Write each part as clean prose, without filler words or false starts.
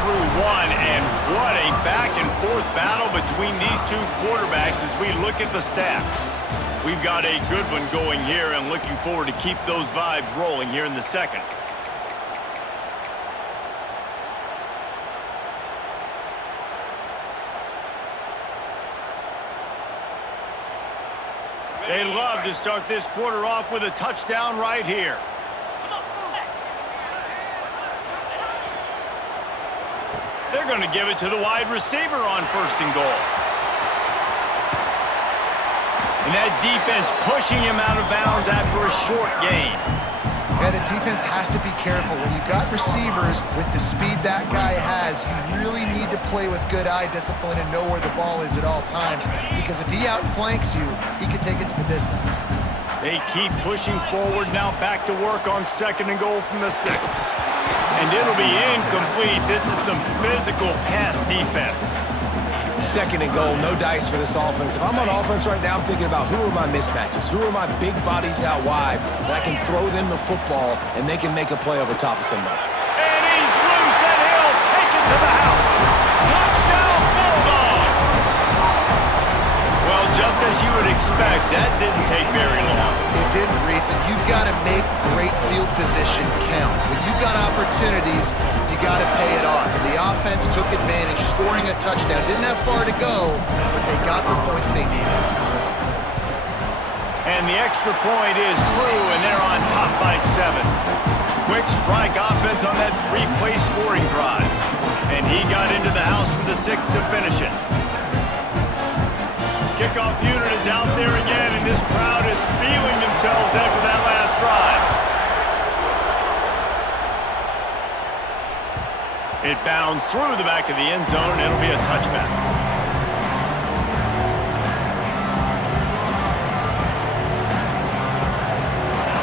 through one, and what a back-and-forth battle between these two quarterbacks as we look at the stats. We've got a good one going here and looking forward to keep those vibes rolling here in the second. They love to start this quarter off with a touchdown right here. They're going to give it to the wide receiver on 1st and goal. And that defense pushing him out of bounds after a short gain. Yeah, the defense has to be careful. When you've got receivers with the speed that guy has, you really need to play with good eye discipline and know where the ball is at all times. Because if he outflanks you, he could take it to the distance. They keep pushing forward, now back to work on 2nd and goal from the 6. And it'll be incomplete. This is some physical pass defense. 2nd and goal, no dice for this offense. If I'm on offense right now, I'm thinking about who are my mismatches? Who are my big bodies out wide that I can throw them the football and they can make a play over top of somebody. And he's loose and he'll take it to the house. Touchdown Bulldogs! Well, just as you would expect, that didn't take very long. It didn't, Reese, and you've got to make great field position count. When you've got opportunities, you got to pay it off. And the offense took advantage, scoring a touchdown. Didn't have far to go, but they got the points they needed. And the extra point is true, and they're on top by 7. Quick strike offense on that 3-play scoring drive. And he got into the house from the 6 to finish it. Kickoff unit is out there again, and this crowd is feeling themselves after that last drive. It bounds through the back of the end zone, and it'll be a touchback.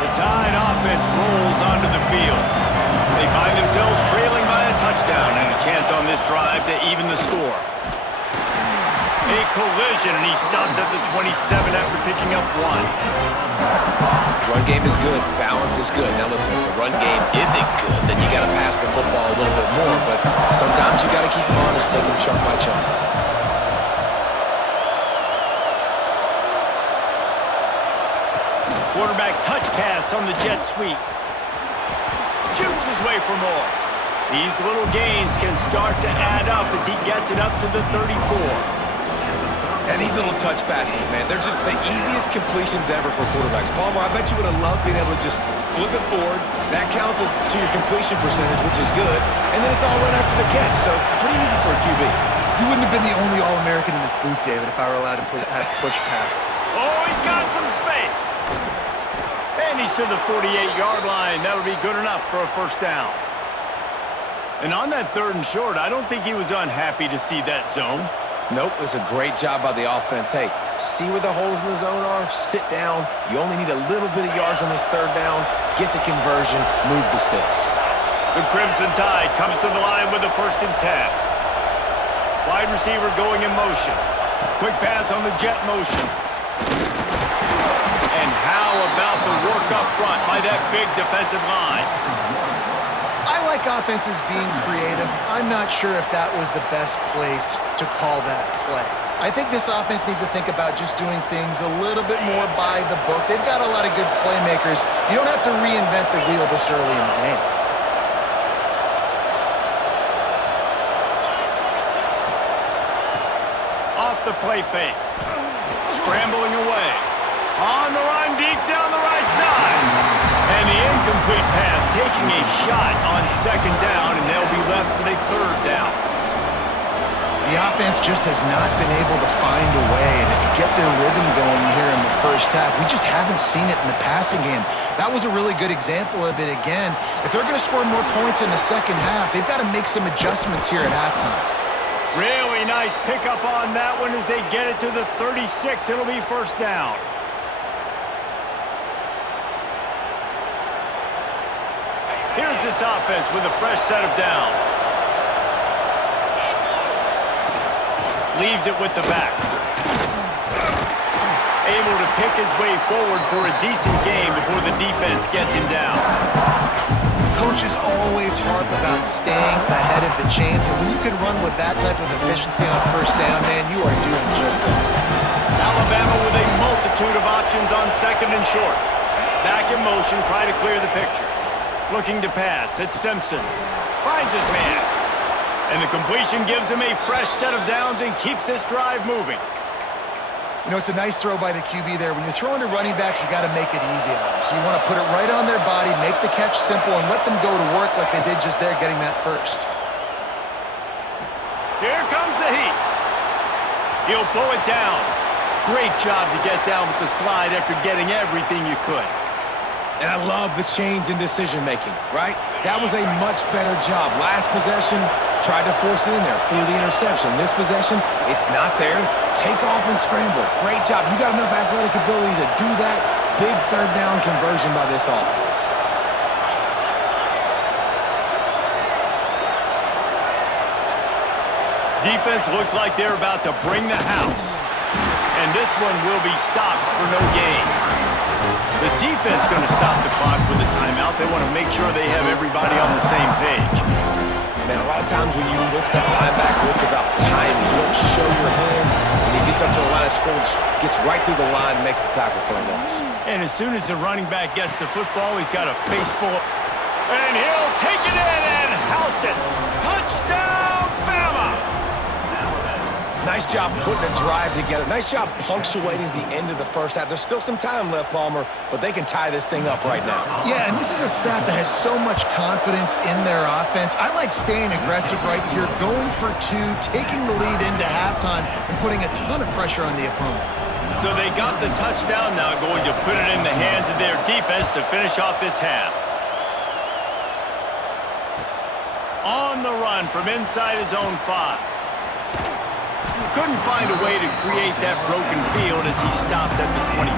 The Tide offense rolls onto the field. They find themselves trailing by a touchdown and a chance on this drive to even the score. A collision, and he stopped at the 27 after picking up 1. Run game is good. Balance is good. Now listen, if the run game isn't good, then you got to pass the football a little bit more. But sometimes you got to keep them honest, take them chunk by chunk. Quarterback touch pass on the jet sweep. Shoots his way for more. These little gains can start to add up as he gets it up to the 34. And these little touch passes, man, they're just the easiest completions ever for quarterbacks. Palmer, I bet you would have loved being able to just flip it forward. That counts as to your completion percentage, which is good. And then it's all run after the catch, so pretty easy for a QB. You wouldn't have been the only All-American in this booth, David, if I were allowed to push pass. Oh, he's got some space. And he's to the 48-yard line. That'll be good enough for a 1st down. And on that 3rd and short, I don't think he was unhappy to see that zone. Nope, it was a great job by the offense. Hey, see where the holes in the zone are? Sit down. You only need a little bit of yards on this 3rd down. Get the conversion. Move the sticks. The Crimson Tide comes to the line with a 1st and 10. Wide receiver going in motion. Quick pass on the jet motion. And how about the work up front by that big defensive line? I like offenses being creative. I'm not sure if that was the best place to call that play. I think this offense needs to think about just doing things a little bit more by the book. They've got a lot of good playmakers. You don't have to reinvent the wheel this early in the game. Off the play fake. Scrambling away. On the run deep down the right side. And the incomplete pass taking a shot on 2nd down, and they'll be left with a 3rd down. The offense just has not been able to find a way to get their rhythm going here in the 1st half. We just haven't seen it in the passing game. That was a really good example of it again. If they're going to score more points in the 2nd half, they've got to make some adjustments here at halftime. Really nice pickup on that one as they get it to the 36. It'll be 1st down. Here's this offense with a fresh set of downs. Leaves it with the back. Able to pick his way forward for a decent game before the defense gets him down. Coaches always harp about staying ahead of the chains, and when you can run with that type of efficiency on first down, man, you are doing just that. Alabama with a multitude of options on second and short. Back in motion, try to clear the picture. Looking to pass, it's Simpson. Finds his man. And the completion gives him a fresh set of downs and keeps this drive moving. You know, it's a nice throw by the QB there. When you're throwing to running backs, you got to make it easy on them. So you want to put it right on their body, make the catch simple, and let them go to work like they did just there, getting that first. Here comes the heat. He'll pull it down. Great job to get down with the slide after getting everything you could. And I love the change in decision-making, right? That was a much better job. Last possession, tried to force it in there, threw the interception. This possession, it's not there. Take off and scramble. Great job. You got enough athletic ability to do that. Big third down conversion by this offense. Defense looks like they're about to bring the house. And this one will be stopped for no gain. The defense going to stop the clock with a timeout. They want to make sure they have everybody on the same page. Man, a lot of times when you blitz that linebacker, it's about timing. You don't show your hand. When he gets up to the line of scrimmage, gets right through the line, makes the tackle for a loss. And as soon as the running back gets the football, he's got a face full of... And he'll take it in and house it. Touchdown, Bama! Nice job putting a drive together. Nice job punctuating the end of the first half. There's still some time left, Palmer, but they can tie this thing up right now. Yeah, and this is a stat that has so much confidence in their offense. I like staying aggressive right here, going for two, taking the lead into halftime, and putting a ton of pressure on the opponent. So they got the touchdown now, going to put it in the hands of their defense to finish off this half. On the run from inside his own 5. Couldn't find a way to create that broken field as he stopped at the 25.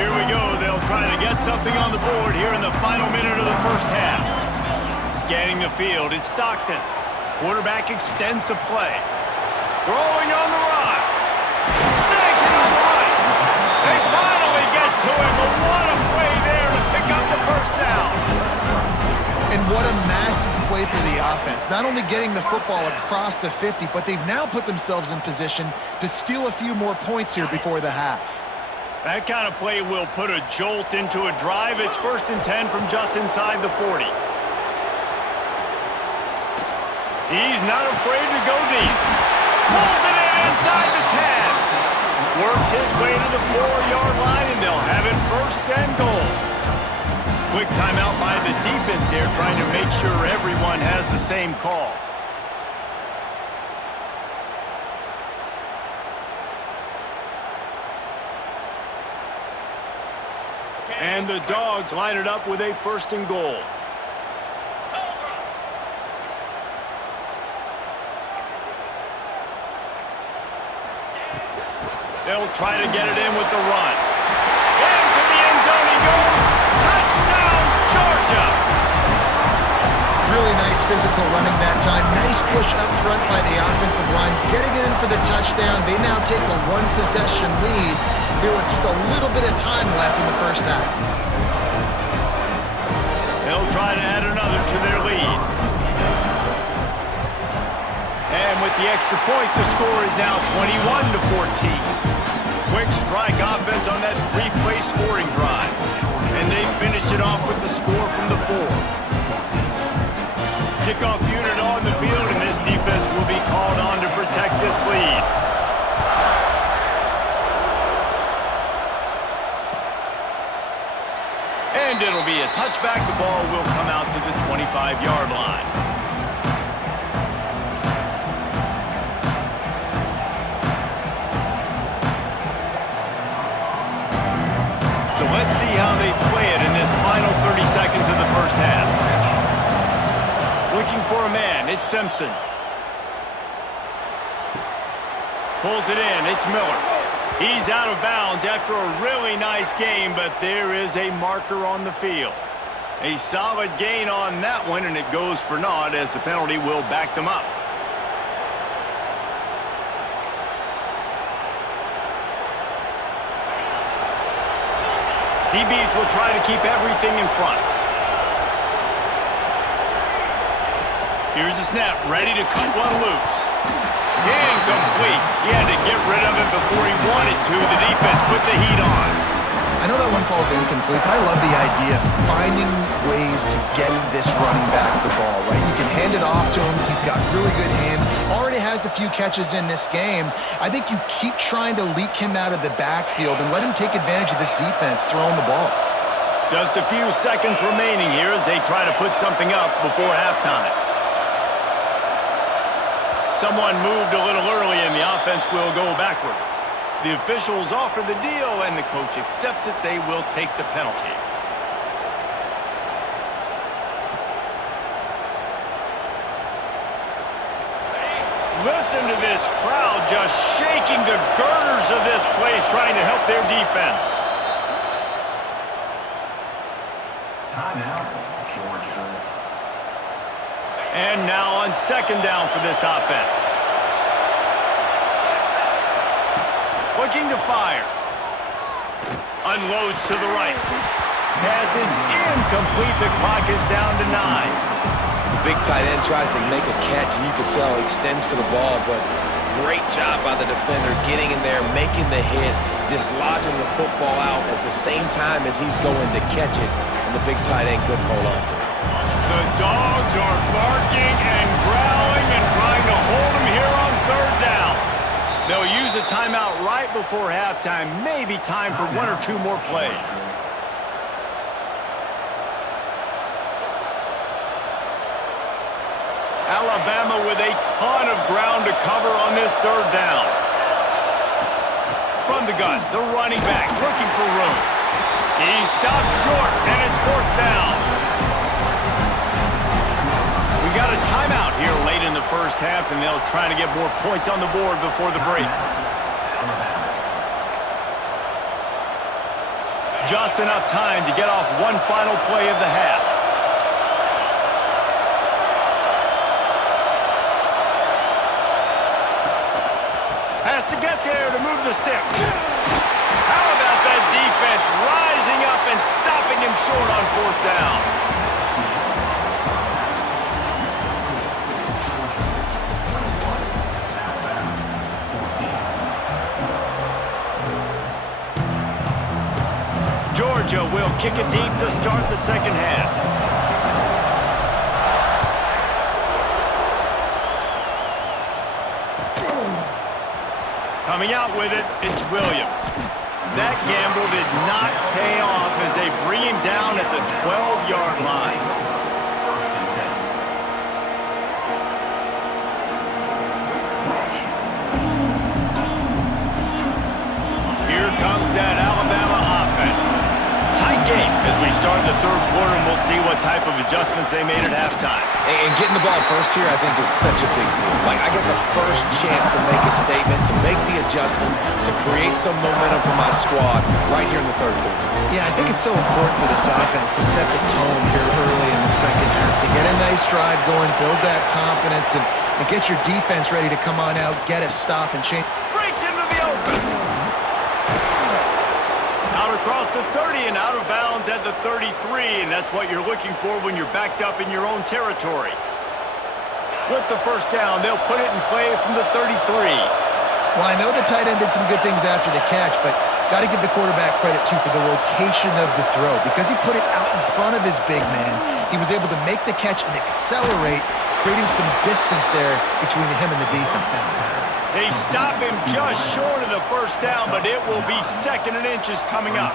Here we go. They'll try to get something on the board here in the final minute of the first half. Scanning the field, it's Stockton. Quarterback extends the play. Throwing on the run. Snags it on the right. They finally get to him, but what a play there to pick up the first down. And what a massive play for the offense. Not only getting the football across the 50, but they've now put themselves in position to steal a few more points here before the half. That kind of play will put a jolt into a drive. It's 1st and 10 from just inside the 40. He's not afraid to go deep. Pulls it in inside the 10. Works his way to the 4-yard line, and they'll have it 1st and goal. Quick timeout by the defense there, trying to make sure everyone has the same call. And the Dogs line it up with a 1st and goal. They'll try to get it in with the run. Into the end zone he goes. Touchdown, Georgia! Really nice physical running that time. Nice push up front by the offensive line. Getting it in for the touchdown. They now take a 1-possession lead here with just a little bit of time left in the first half. They'll try to add another to their lead. And with the extra point, the score is now 21-14. Quick strike offense on that 3-play scoring drive. And they finish it off with the score from the 4. Kickoff unit on the field, and this defense will be called on to protect this lead. And it'll be a touchback. The ball will come out to the 25-yard line. So let's see how they play it in this final 30 seconds of the first half. Looking for a man, it's Simpson. Pulls it in, it's Miller. He's out of bounds after a really nice game, but there is a marker on the field. A solid gain on that one, and it goes for naught as the penalty will back them up. DBs will try to keep everything in front. Here's the snap, ready to cut one loose. Incomplete. He had to get rid of it before he wanted to. The defense put the heat on. I know that one falls incomplete, but I love the idea of finding ways to get this running back the ball, right? You can hand it off to him. He's got really good hands. Already has a few catches in this game. I think you keep trying to leak him out of the backfield and let him take advantage of this defense throwing the ball. Just a few seconds remaining here as they try to put something up before halftime. Someone moved a little early and the offense will go backward. The officials offer the deal and the coach accepts it. They will take the penalty. Listen to this crowd just shaking the girders of this place trying to help their defense. Timeout, Georgia. And now on second down for this offense. Looking to fire. Unloads to the right. Pass is incomplete. The clock is down to 9. The big tight end tries to make a catch, and you can tell he extends for the ball, but great job by the defender getting in there, making the hit, dislodging the football out at the same time as he's going to catch it, and the big tight end couldn't hold on to it. The dogs are barking and growling and trying to hold him here on third down. They'll use a timeout right before halftime. Maybe time for one or two more plays. Alabama with a ton of ground to cover on this third down. From the gun, the running back looking for room. He stopped short, and it's fourth down. We got a timeout here late in the first half, and they'll try to get more points on the board before the break. Just enough time to get off one final play of the half. Has to get there to move the stick. How about that defense rising up and stopping him short on fourth down? Georgia will kick it deep to start the second half. Coming out with it, it's Williams. That gamble did not pay off as they bring him down at the 12-yard line. Here comes that Alabama offense. Tight game as we start the third quarter, and we'll see what type of adjustments they made at halftime. And getting the ball first here, I think, is such a big deal. Like, I get the first chance to make a statement, to make the adjustments, to create some momentum for my squad right here in the third quarter. Yeah, I think it's so important for this offense to set the tone here early in the second half, to get a nice drive going, build that confidence, and get your defense ready to come on out, get a stop, and change. Breaks into the open. Out across the 30 and out of bounds at the 33, and that's what you're looking for when you're backed up in your own territory. With the first down, they'll put it in play from the 33. Well, I know the tight end did some good things after the catch, but got to give the quarterback credit, too, for the location of the throw. Because he put it out in front of his big man, he was able to make the catch and accelerate, creating some distance there between him and the defense. They stop him just short of the first down, but it will be second and inches coming up.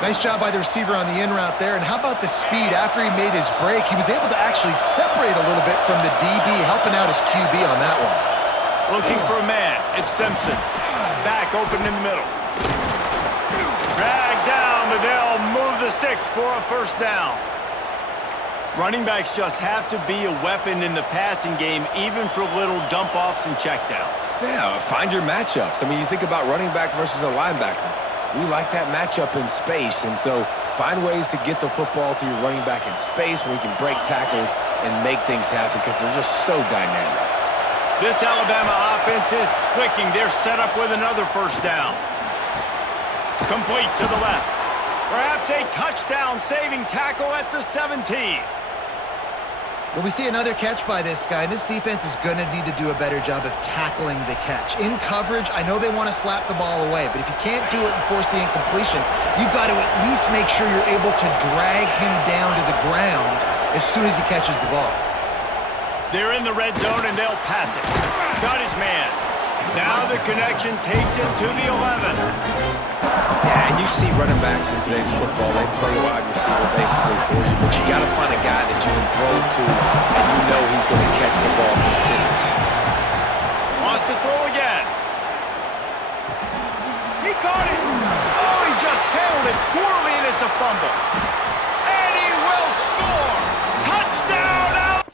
Nice job by the receiver on the in route there. And how about the speed? After he made his break, he was able to actually separate a little bit from the DB, helping out his QB on that one. Looking for a man. It's Simpson. Back open in the middle. Drag down, but they'll move the sticks for a first down. Running backs just have to be a weapon in the passing game, even for little dump-offs and checkdowns. Yeah, find your matchups. I mean, you think about running back versus a linebacker. We like that matchup in space, and so find ways to get the football to your running back in space where you can break tackles and make things happen because they're just so dynamic. This Alabama offense is clicking. They're set up with another first down. Complete to the left. Perhaps a touchdown-saving tackle at the 17. Well, we see another catch by this guy, and this defense is going to need to do a better job of tackling the catch. In coverage, I know they want to slap the ball away, but if you can't do it and force the incompletion, you've got to at least make sure you're able to drag him down to the ground as soon as he catches the ball. They're in the red zone, and they'll pass it. Got his man. Now the connection takes it to the 11. Yeah, and you see running backs in today's football, they play wide receiver basically for you, but you got to find a guy that you can throw it to, and you know he's going to catch the ball consistently. Wants to throw again. He caught it. Oh, he just handled it poorly, and it's a fumble. And he will score. Touchdown out.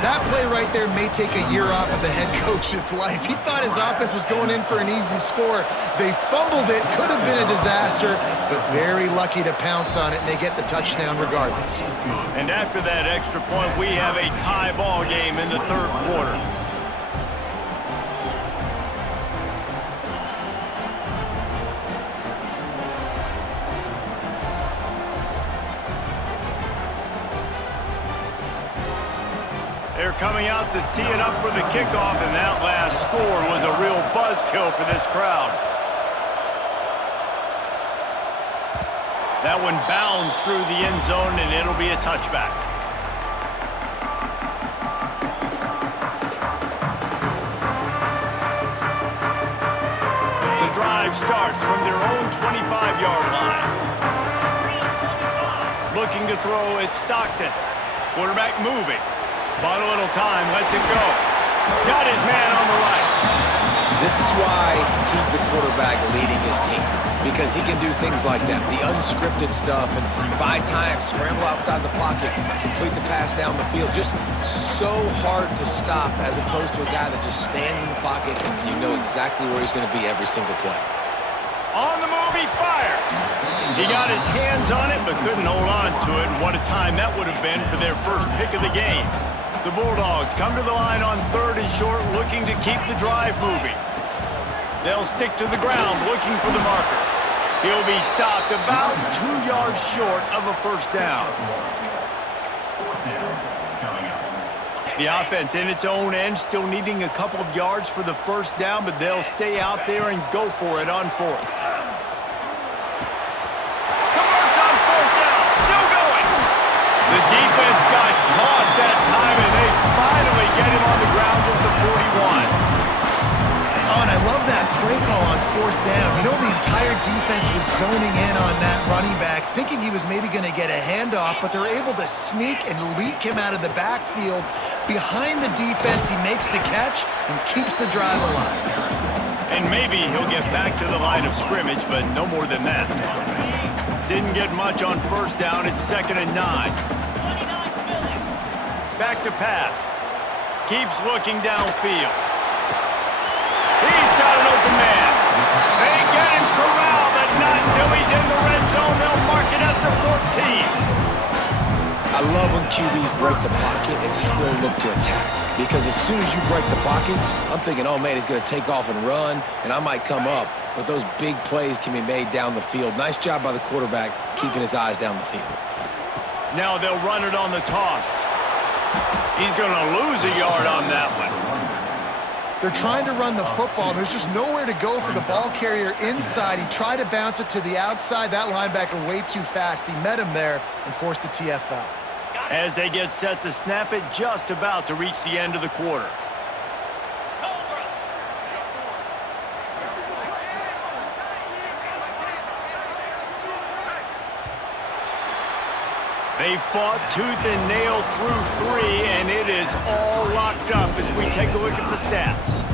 That play right there may take a year off of the head coach's life. He thought his offense was going in for an easy score. They fumbled it, could have been a disaster, but very lucky to pounce on it, and they get the touchdown regardless. And after that extra point, we have a tie ball game in the third quarter. They're coming out to tee it up for the kickoff, and that last score was a real buzzkill for this crowd. That one bounds through the end zone, and it'll be a touchback. The drive starts from their own 25-yard line. Looking to throw, it's Stockton. Quarterback moving. Bought a little time, lets it go. Got his man on the right. This is why he's the quarterback leading his team, because he can do things like that, the unscripted stuff, and buy time, scramble outside the pocket, complete the pass down the field. Just so hard to stop as opposed to a guy that just stands in the pocket and you know exactly where he's going to be every single play. On the move, he fires. He got his hands on it, but couldn't hold on to it, and what a time that would have been for their first pick of the game. The Bulldogs come to the line on 3rd and short, looking to keep the drive moving. They'll stick to the ground, looking for the marker. He'll be stopped about 2 yards short of a first down. The offense in its own end, still needing a couple of yards for the first down, but they'll stay out there and go for it on 4th. Converts on 4th down, still going. The defense got caught that time, and they finally get him on the ground at the 41. Oh, and I love that play call on 4th down. You know, the entire defense was zoning in on that running back, thinking he was maybe going to get a handoff, but they're able to sneak and leak him out of the backfield. Behind the defense, he makes the catch and keeps the drive alive. And maybe he'll get back to the line of scrimmage, but no more than that. Didn't get much on first down. It's 2nd and 9. Back to pass. Keeps looking downfield. He's got an open man. They get him corralled, but not until he's in the red zone. They'll mark it at the 14. I love when QBs break the pocket and still look to attack, because as soon as you break the pocket, I'm thinking, oh man, he's going to take off and run, and I might come up. But those big plays can be made down the field. Nice job by the quarterback keeping his eyes down the field. Now they'll run it on the toss. He's going to lose a yard on that one. They're trying to run the football. There's just nowhere to go for the ball carrier inside. He tried to bounce it to the outside. That linebacker way too fast. He met him there and forced the TFL. As they get set to snap it, just about to reach the end of the quarter. They fought tooth and nail through 3, and it is all locked up as we take a look at the stats.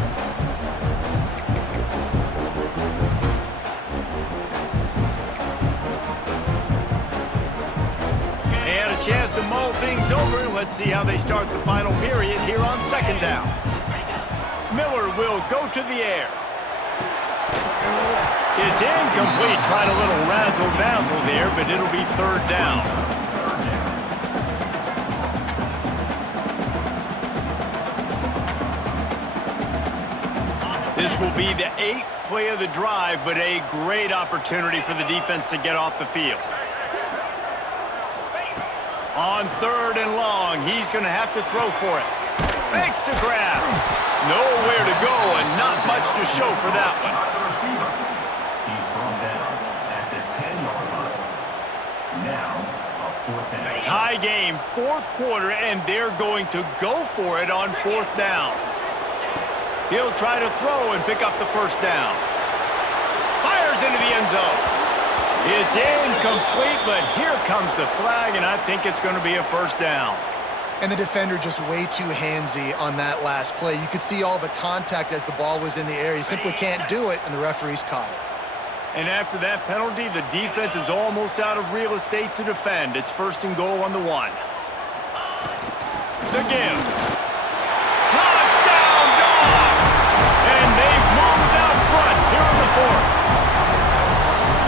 chance to mull things over, and let's see how they start the final period here on second down. Miller will go to the air. It's incomplete. Tried a little razzle-dazzle there, but it'll be third down. This will be the 8th play of the drive, but a great opportunity for the defense to get off the field. On third and long, he's going to have to throw for it. Makes the grab. Nowhere to go and not much to show for that one. Tie game, fourth quarter, and they're going to go for it on fourth down. He'll try to throw and pick up the first down. Fires into the end zone. It's incomplete, but here comes the flag, and I think it's going to be a first down. And the defender just way too handsy on that last play. You could see all the contact as the ball was in the air. He simply can't do it, and the referee's caught it. And after that penalty, the defense is almost out of real estate to defend. It's first and goal on the 1. The give. Touchdown, Dogs! And they've moved out front here in the 4th.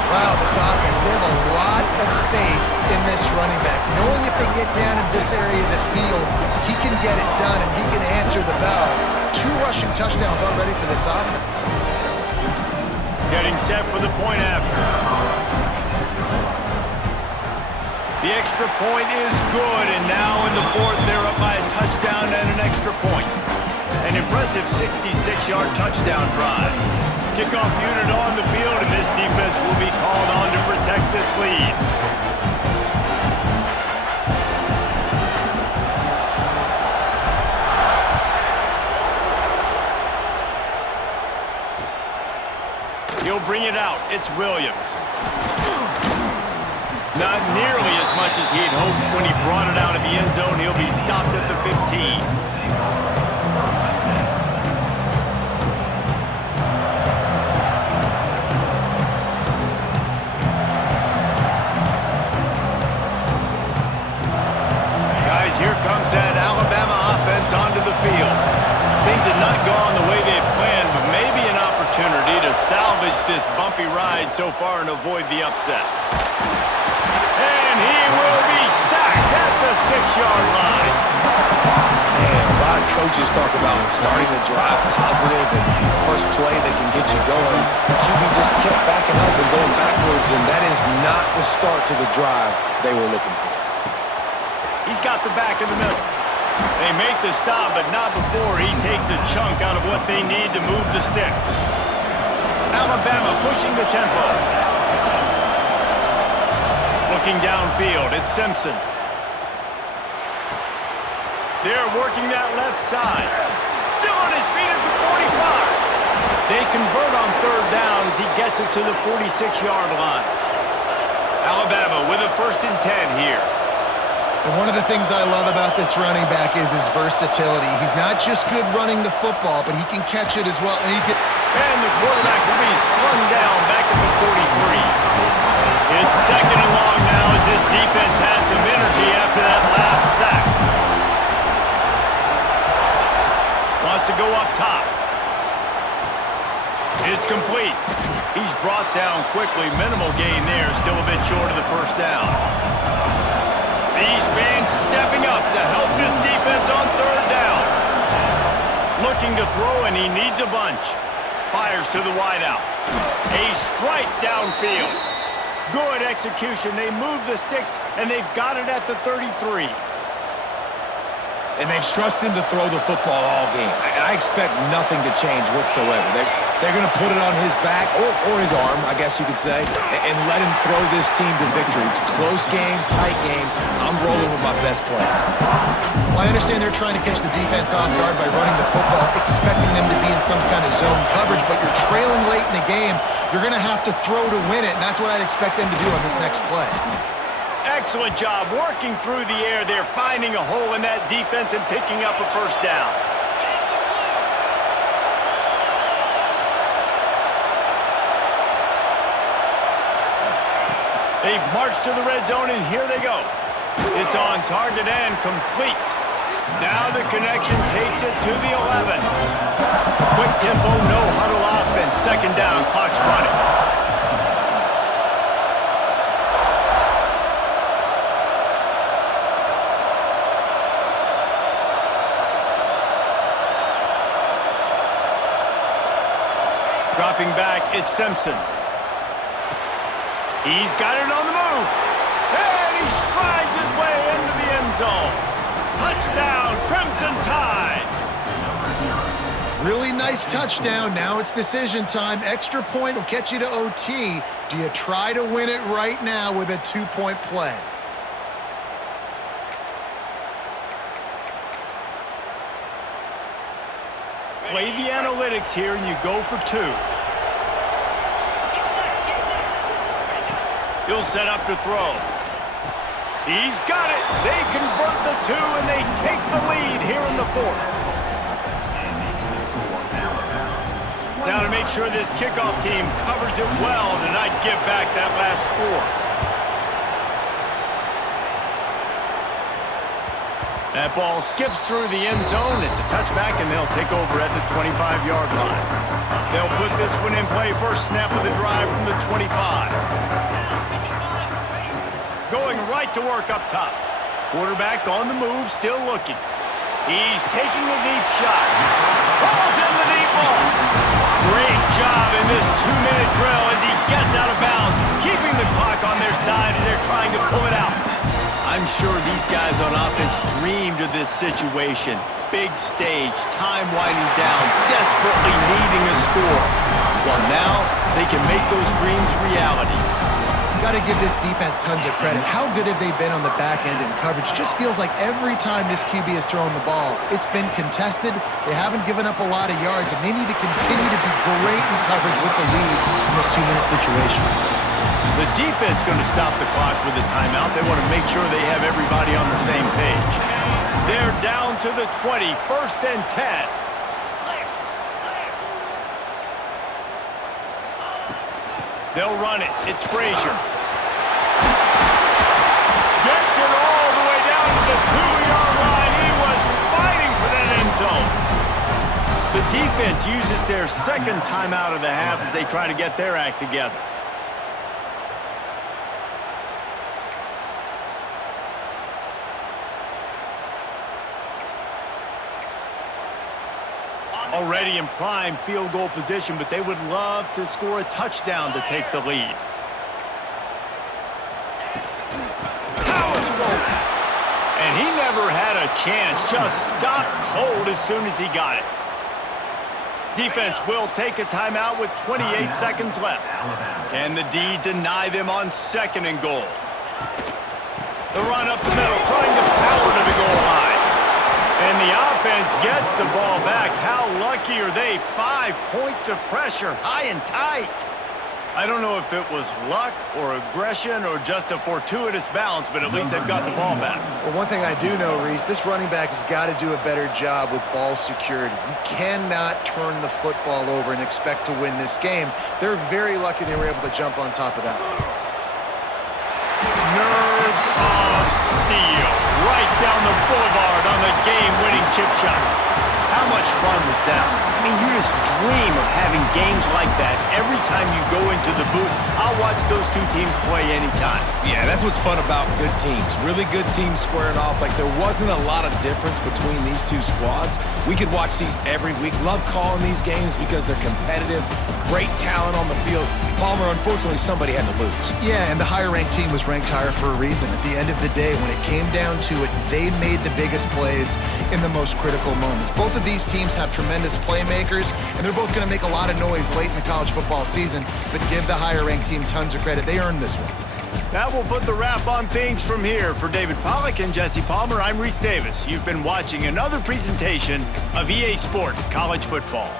Wow, this offense, they have a lot of faith in this running back. Knowing if they get down in this area of the field, he can get it done and he can answer the bell. 2 rushing touchdowns already for this offense. Getting set for the point after. The extra point is good, and now in the 4th, they're up by a touchdown and an extra point. An impressive 66-yard touchdown drive. Kickoff unit on the field, and this defense will be called on to protect this lead. He'll bring it out. It's Williams. Not nearly as much as he had hoped when he brought it out of the end zone. He'll be stopped at the 15. Guys, here comes that Alabama offense onto the field. Things had not gone the way they had planned, but maybe an opportunity to salvage this bumpy ride so far and avoid the upset. And he will be sacked at the 6-yard line. Man, a lot of coaches talk about starting the drive positive and the first play that can get you going. The QB just kept backing up and going backwards, and that is not the start to the drive they were looking for. He's got the back in the middle. They make the stop, but not before he takes a chunk out of what they need to move the sticks. Alabama pushing the tempo. Looking downfield, it's Simpson. They're working that left side. Still on his feet at the 45. They convert on third down as he gets it to the 46-yard line. Alabama with a 1st and 10 here. And one of the things I love about this running back is his versatility. He's not just good running the football, but he can catch it as well. And the quarterback will be slung down back at the 43. It's second and long now as this defense has some energy after that last sack. Wants to go up top. It's complete. He's brought down quickly. Minimal gain there. Still a bit short of the first down. These fans stepping up to help this defense on third down. Looking to throw, and he needs a bunch. Fires to the wideout. A strike downfield. Good execution. They move the sticks, and they've got it at the 33. And they've trusted him to throw the football all game. I expect nothing to change whatsoever. They're going to put it on his back, or his arm, I guess you could say, and let him throw this team to victory. It's a close game, tight game. I'm rolling with my best player. Well, I understand they're trying to catch the defense off guard by running the football, expecting them to be in some kind of zone coverage, but you're trailing late in the game. You're going to have to throw to win it, and that's what I'd expect them to do on this next play. Excellent job working through the air. They're finding a hole in that defense and picking up a first down. They've marched to the red zone, and here they go. It's on target and complete. Now the connection takes it to the 11. Quick tempo, no huddle offense. Second down, clock's running. Dropping back, it's Simpson. He's got it on the move. And he strides his way into the end zone. Touchdown, Crimson Tide. Really nice touchdown. Now it's decision time. Extra point will get you to OT. Do you try to win it right now with a 2-point play? Play the analytics here and you go for 2. He'll set up to throw. He's got it. They convert the 2 and they take the lead here in the 4th. Now to make sure this kickoff team covers it well to not give back that last score. That ball skips through the end zone. It's a touchback, and they'll take over at the 25-yard line. They'll put this one in play. First snap of the drive from the 25. Going right to work up top. Quarterback on the move, still looking. He's taking the deep shot. Ball's in the deep ball. Great job in this 2-minute drill as he gets out of bounds, keeping the clock on their side as they're trying to pull it out. I'm sure these guys on offense dreamed of this situation. Big stage, time winding down, desperately needing a score. Well, now they can make those dreams reality. Got to give this defense tons of credit. How good have they been on the back end in coverage? Just feels like every time this QB has thrown the ball, it's been contested. They haven't given up a lot of yards, and they need to continue to be great in coverage with the lead in this 2-minute situation. The defense going to stop the clock with a timeout. They want to make sure they have everybody on the same page. They're down to the 20, 1st and 10. They'll run it. It's Frazier. Gets it all the way down to the 2-yard line. He was fighting for that end zone. The defense uses their second timeout of the half as they try to get their act together. Already in prime field goal position, but they would love to score a touchdown to take the lead. Powers forward. And he never had a chance. Just stopped cold as soon as he got it. Defense will take a timeout with 28 seconds left. Can the D deny them on 2nd and goal? The run up the middle, trying to power to the goal line. And the offense gets the ball back. How lucky are they? 5 points of pressure, high and tight. I don't know if it was luck or aggression or just a fortuitous bounce, but at least they've got the ball back. Well, one thing I do know, Reese, this running back has got to do a better job with ball security. You cannot turn the football over and expect to win this game. They're very lucky they were able to jump on top of that. Nerves of steel. Right down the boulevard on the game-winning chip shot. How much fun was that? I mean, you just dream of having games like that every time you go into the booth. I'll watch those two teams play anytime. Yeah, that's what's fun about good teams. Really good teams squaring off. Like, there wasn't a lot of difference between these two squads. We could watch these every week. Love calling these games because they're competitive. Great talent on the field. Palmer, unfortunately, somebody had to lose. Yeah, and the higher-ranked team was ranked higher for a reason. At the end of the day, when it came down to it, they made the biggest plays in the most critical moments. Both of these teams have tremendous playmakers, and they're both going to make a lot of noise late in the college football season, but give the higher-ranked team tons of credit. They earned this one. That will put the wrap on things from here. For David Pollack and Jesse Palmer, I'm Reese Davis. You've been watching another presentation of EA Sports College Football.